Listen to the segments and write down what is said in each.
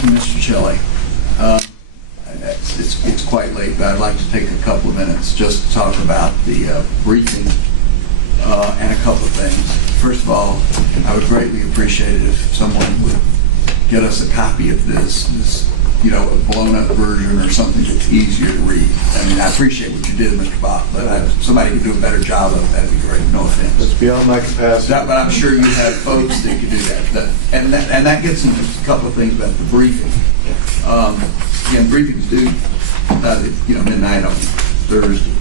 Thank you, Mr. Shelley. It's quite late, but I'd like to take a couple of minutes just to talk about the briefing and a couple of things. First of all, I would greatly appreciate it if someone would get us a copy of this, a blown-up version or something that's easier to read. I mean, I appreciate what you did, Mr. Bob, but if somebody could do a better job of it, that'd be great. No offense. That's beyond my capacity. But I'm sure you have folks that could do that. And that gets into a couple of things about the briefing. Again, briefings due midnight on Thursday.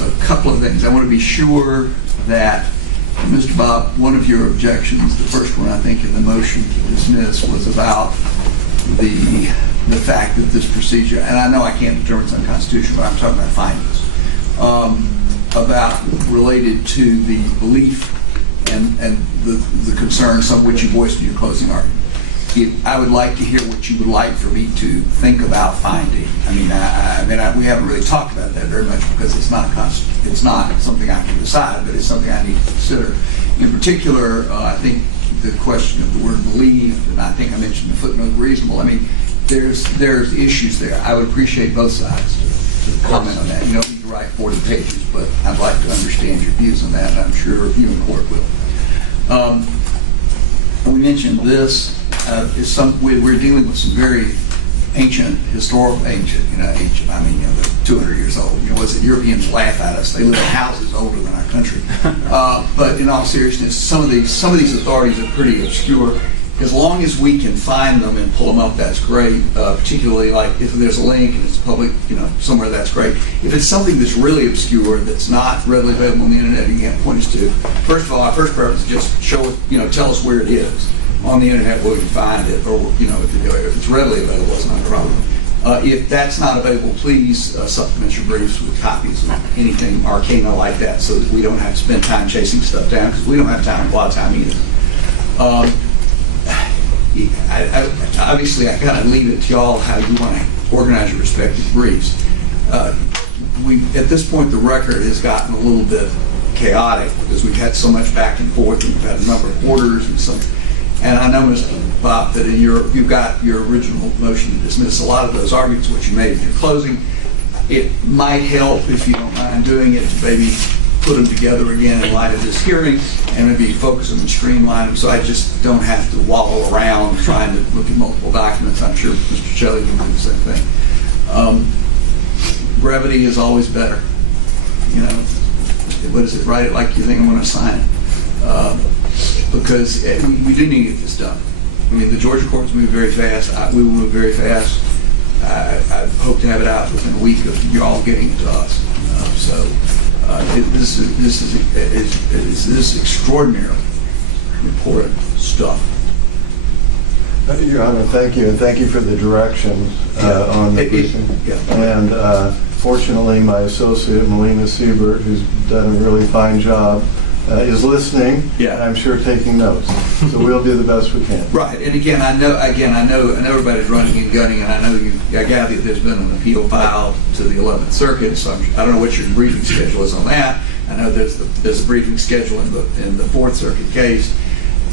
A couple of things. I want to be sure that, Mr. Bob, one of your objections, the first one I think in the motion to dismiss, was about the fact that this procedure, and I know I can't determine it's unconstitutional, but I'm talking about findings, related to the belief and the concern, some of which you voiced in your closing argument. I would like to hear what you would like for me to think about finding. I mean, we haven't really talked about that very much because it's not something I can decide, but it's something I need to consider. In particular, I think the question of the word believe, and I think I mentioned the footnote reasonable. I mean, there's issues there. I would appreciate both sides to comment on that. You don't need to write 40 pages, but I'd like to understand your views on that, and I'm sure you in court will. We mentioned this. We're dealing with some very ancient, historical, they're 200 years old. Europeans laugh at us. They live in houses older than our country. But in all seriousness, some of these authorities are pretty obscure. As long as we can find them and pull them up, that's great. Particularly like if there's a link and it's public, somewhere, that's great. If it's something that's really obscure, that's not readily available on the internet, you can't point us to. First of all, our first preference is just show it, tell us where it is on the internet where we can find it, or if it's readily available, it's not a problem. If that's not available, please supplement your briefs with copies of anything arcana like that, so that we don't have to spend time chasing stuff down, because we don't have a lot of time either. Obviously, I kind of leave it to y'all how you want to organize your respective briefs. At this point, the record has gotten a little bit chaotic because we've had so much back and forth, and we've had a number of orders and some. And I know, Mr. Bob, that you've got your original motion to dismiss a lot of those arguments, which you made in your closing. It might help, if you don't mind doing it, to maybe put them together again in light of this hearing and maybe focus them and streamline them so I just don't have to wallow around trying to look at multiple documents. I'm sure Mr. Shelley can do the same thing. Brevity is always better. What is it? Write it like you think I'm going to sign it. Because we do need to get this done. I mean, the Georgia courts move very fast. We will move very fast. I hope to have it out within a week of you all getting it to us. This is extraordinarily important stuff. Your Honor, thank you, and thank you for the direction on the briefing. And fortunately, my associate, Melina Siebert, who's done a really fine job, is listening, and I'm sure taking notes. So we'll do the best we can. Right, and again, I know everybody's running and gunning, and I gather there's been an appeal filed to the 11th Circuit. So I don't know what your briefing schedule is on that. I know there's a briefing schedule in the 4th Circuit case.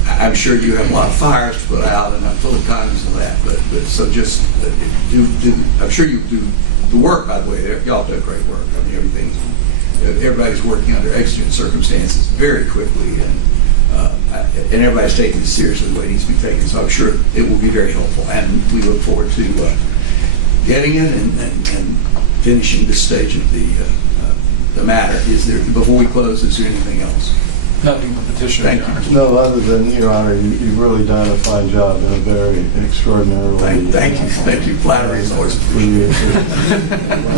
I'm sure you have a lot of fires to put out, and I'm fully cognizant of that. But so just do. I'm sure you do the work. By the way, y'all do great work. I mean, everybody's working under exigent circumstances very quickly, and everybody's taking this seriously the way it needs to be taken. So I'm sure it will be very helpful, and we look forward to getting it and finishing this stage of the matter. Before we close, is there anything else? Nothing but petitioner. Thank you. No, other than, Your Honor, you've really done a fine job in a very extraordinarily... Thank you. Flattery is always appreciated.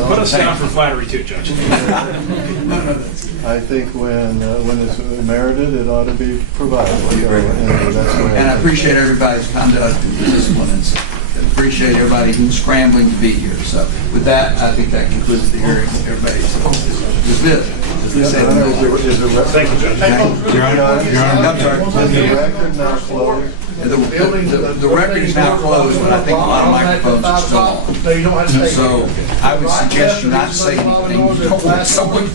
Put us down for flattery too, Judge. I think when it's merited, it ought to be provided. And I appreciate everybody's conduct and discipline, and appreciate everybody who's scrambling to be here. So with that, I think that concludes the hearing. Everybody's dismissed. Thank you, Judge. Your Honor. I'm sorry. Is the record now closed? The record is now closed, but I think a lot of microphones are still on. So I would suggest you not say anything. You don't want someone